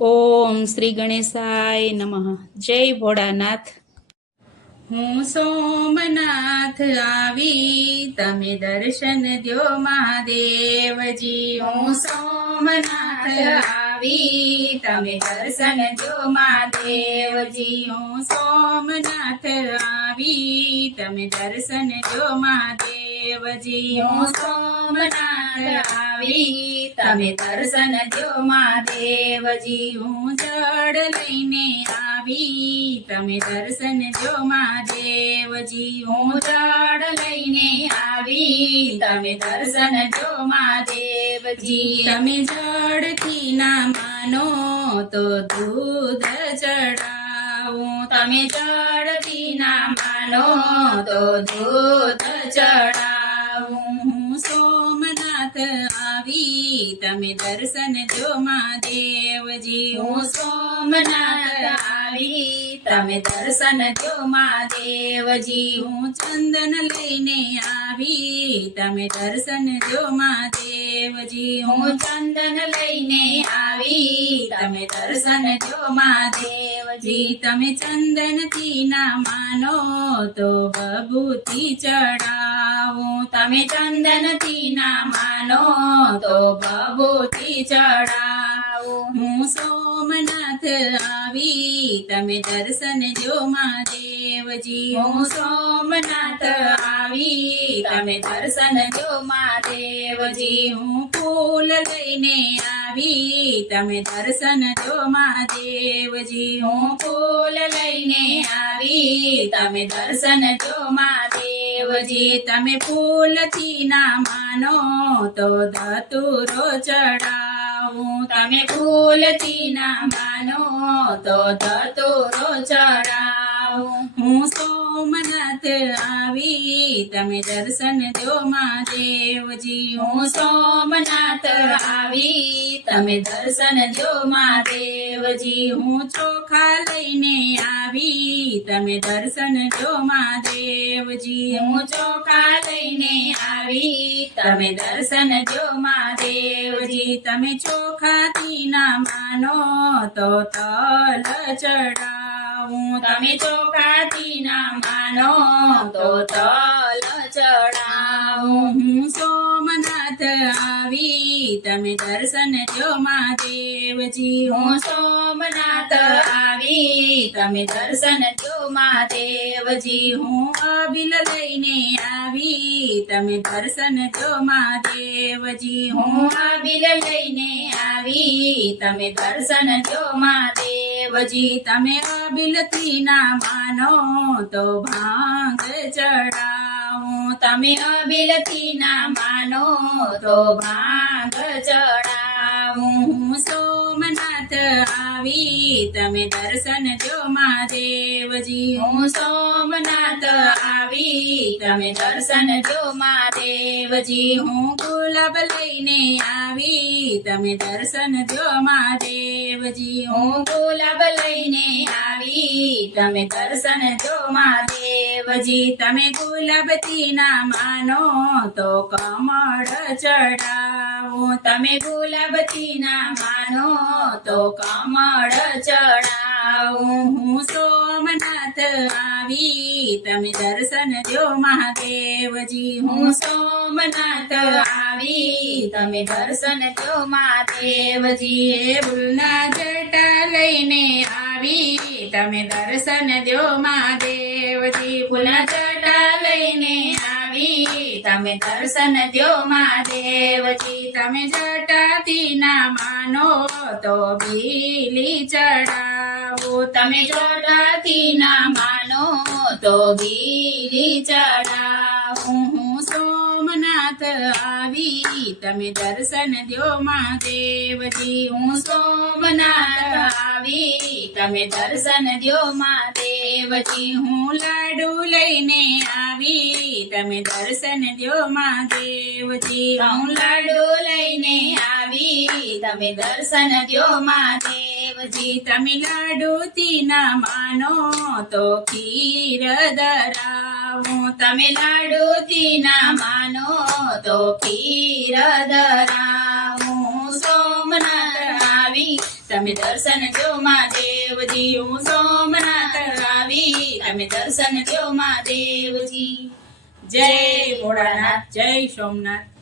ઓમ શ્રી ગણેશાય નમઃ. જય ભોળાનાથ. હું સોમનાથ આવી, તમે દર્શન દ્યો મહાદેવજી. હું સોમનાથ આવી, તમે દર્શન દ્યો મહાદેવજી. હું સોમનાથ આવી, તમે દર્શન દ્યો મહાદેવજી. હું સોમનાથ આવી, તમે દર્શન દ્યો મહાદેવજી. હું જળ લઈને આવી, તમે દર્શન દ્યો મહાદેવજી. હું જળ લઈને આવી, તમે દર્શન દ્યો મહાદેવજી. તમે જળથી ના માનો તો દૂધ ચડાવું. તમે જળથી ના માનો તો દૂધ ચડાવું. હું સોમનાથ આવી, તમે દર્શન દ્યો મહાદેવજી. હું સોમનાથ આવી, તમે દર્શન દ્યો મહાદેવજી. હું ચંદન લઈને આવી, તમે દર્શન દ્યો મહાદેવજી. હું ચંદન લઈને આવી, તમે દર્શન દ્યો મહાદેવજી. તમે ચંદનથી ના માનો તો ભભૂતિ ચડાવું. તમે ચંદનથી ના માનો તો ભભૂતિ ચડાવું. હું સોમનાથ આવી, તમે દર્શન દ્યો મહાદેવજી. હું સોમનાથ આવી, તમે દર્શન દ્યો મહાદેવજી. હું ફૂલ લઈને આવી, તમે દર્શન દ્યો મહાદેવજી. હું ફૂલ લઈને આવી, તમે દર્શન દ્યો મહાદેવજી. તમે ફૂલથી ના માનો તો ધતુરો ચડાવું. તમે ફૂલથી ના માનો તો ધતુરો ચડાવું. હું સોમનાથ આવી, તમે દર્શન દ્યો મહાદેવજી. હું સોમનાથ આવી, તમે દર્શન દ્યો મહાદેવજી. હું ચોખા લઈને આવી, તમે દર્શન દ્યો મહાદેવજી. હું ચોખા લઈને આવી, તમે દર્શન દ્યો મહાદેવજી. તમે ચોખાથી ના માનો તો તલ ચડાવું. તમે ચોખાથી ના માનો તો તલ ચડાવું. હું સોમનાથ આવી, તમે દર્શન દ્યો મહાદેવજી. હું સોમનાથ આવી, તમે દર્શન દ્યો મહાદેવજી. હું અબીલ લઈને આવી, તમે દર્શન દ્યો મહાદેવજી. હું અબીલ લઈને આવી, તમે દર્શન દ્યો મહાદેવજી. તમે અબીલથી ના માનો તો ભાંગ ચડાવું. તમે અબીલથી ના માનો તો ભાંગ ચડાવું. હું સોમનાથ આવી, તમે દર્શન દ્યો મહાદેવજી. હું સોમનાથ આવી, તમે દર્શન દ્યો મહાદેવજી. હું ગુલાબ લઈને આવી, તમે દર્શન દ્યો મહાદેવજી. હું ગુલાબ લઈને આવી, તમે દર્શન દ્યો મહાદેવજી. તમે ગુલાબથી ના માનો તો કમળ ચડાવું. તમે ગુલાબથી ના માનો તો કમળ ચડાવું. હું સોમનાથ આવી, તમે દર્શન દ્યો મહાદેવજી. હું સોમનાથ આવી, તમે દર્શન દ્યો મહાદેવજી. હે ફૂલના જટા લઈને આવી, તમે દર્શન દ્યો મહાદેવજી. ફૂલના જટા લઈને આવી, તમે દર્શન દ્યો મહાદેવજી. તમે જટાથી ના માનો તો બીલી ચડાવો. તમે જટાથી ના માનો તો બીલી ચડાવું. હું સોમનાથ આવી, તમે દર્શન દ્યો મહાદેવજી. હું સોમનાથ આવી, તમે દર્શન દ્યો મહાદેવજી. હું લાડુ લઈને આવી, તમે દર્શન દ્યો મહાદેવજી. હું લાડુ લઈને આવી, તમે દર્શન દ્યો મહાદેવજી. મહાદેવજી તમે લાડુથી ના માનો તો ખીર ધરાવું તમે લાડુથી ના માનો તો ખીર ધરાવું સોમનાથ આવી તમે દર્શન દો મહાદેવજી હું સોમનાથ આવી તમે દર્શન દો મહાદેવજી જય ભોળાનાથ જય સોમનાથ